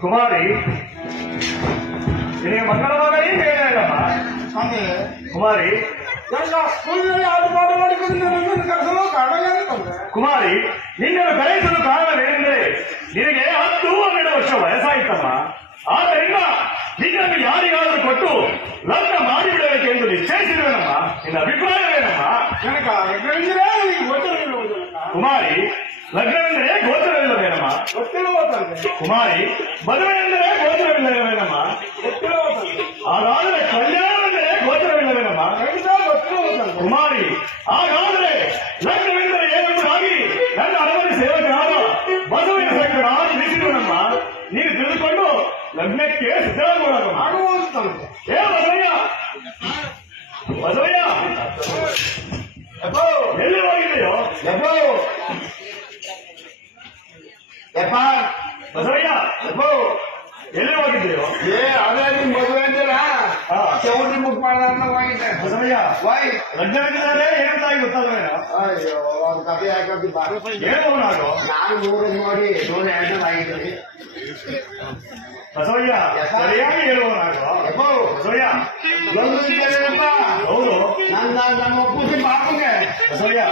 ಕುಮಾರಿ ನಿನಗೆ ಮಂಗಳವಾಗಲಿ ಹೇಳಮ್ಮ ಅದೇ ಕುಮಾರಿ ಎಲ್ಲ ಸ್ಕೂಲ್ನಲ್ಲಿ ಆಟಪಾಠ ಮಾಡಿಕೊಂಡು ಕರೆಸಲು ಕಾರಣ ಏನಂತಂದ್ರೆ ಕುಮಾರಿ ನಿನ್ನನ್ನು ಕರೆಸಲು ಕಾರಣವೇನೆಂದರೆ ನಿನಗೆ 10-12 ವರ್ಷ ವಯಸ್ಸಾಯಿತಮ್ಮ. ಆದ್ದರಿಂದ ನಿನ್ನನ್ನು ಯಾರಿಗಾದರೂ ಕೊಟ್ಟು ಲಗ್ನ ಮಾಡಿಬಿಡಬೇಕೆಂದು ನಿಶ್ಚಯಿಸಿರುವೆನಮ್ಮ. ನಿನ್ನ ಅಭಿಪ್ರಾಯವೇನಮ್ಮ? ನನಗ ಲಗ್ನವೆಂದರೆ ಗೊತ್ತಿರಲಿಲ್ಲ ಕುಮಾರಿ ಲಗ್ನವೆಂದರೆ ಗೋತ್ರವಿಲ್ಲವೇನಮ್ಮ? ಗೊತ್ತಿರುವ ಕುಮಾರಿ ಮದುವೆ ಎಂದರೆ ಗೋತ್ರವಿಲ್ಲವೇನಮ್ಮ? ಗೊತ್ತಿರುವ ಹಾಗಾದರೆ ಕಲ್ಯಾಣವೆಂದರೆ ಗೋತ್ರವಿಲ್ಲವೇನಮ್ಮ? ಗೊತ್ತಿರುವ ಕುಮಾರಿ ಹಾಗಾದರೆ ಲಗ್ನವೆಂದರೆ ಏನೆಂಬುದಾಗಿ ನನ್ನ ಅರಮನೆ ಸೇವಕನಾದ ಬಸವನ ಸಂಘ ನಾನು ತಿಳಿಸಿರುವನಮ್ಮ. ನೀನು ತಿಳಿದುಕೊಂಡು ಲಗ್ನಕ್ಕೆ ಸಿದ್ಧರಾಗೋಣಮ್ಮ. ಆಗುವಂತ ಏ ಬಸವಯ್ಯ ಬಸವಯ್ಯ ಎಲ್ಲಿ ಹೋಗಿದೆಯೋ ಬಸವಯ್ಯ ಎಲ್ಲಿ ಹೋಗಿದೆಯೋ? ಅದೇ ನಿಮ್ ಮದುವೆ ಅಂದಿಲ್ಲ ಚೌಟ್ರಿ ಬುಕ್ ಮಾಡೋದನ್ನ ಹೋಗಿದ್ದೆ ಬಸವಯ್ಯ ವಾಯ್ ಲಗ್ನವಿದ್ದಾರೆ ಏನಂತಾಗಿ ಗೊತ್ತಾಗವೇನೋ? ಅಯ್ಯೋ ಅವ್ರ ಕಥೆ ಹಾಕೋದು ಏನು ನಾನು ನಾನು ನೋಡಿ ಎರಡನೇದಾಗಿದ್ದೀನಿ ಬಸವಯ್ಯ ಸರಿಯಾಗಿ ಹೇಳುವನಾಗೋ ಬಸವಯ್ಯ ಹೌದು ಹೌದು ನನ್ನ ಒಪ್ಪಿಸಿ ಬಾಪುಗೆ ಬಸವಯ್ಯ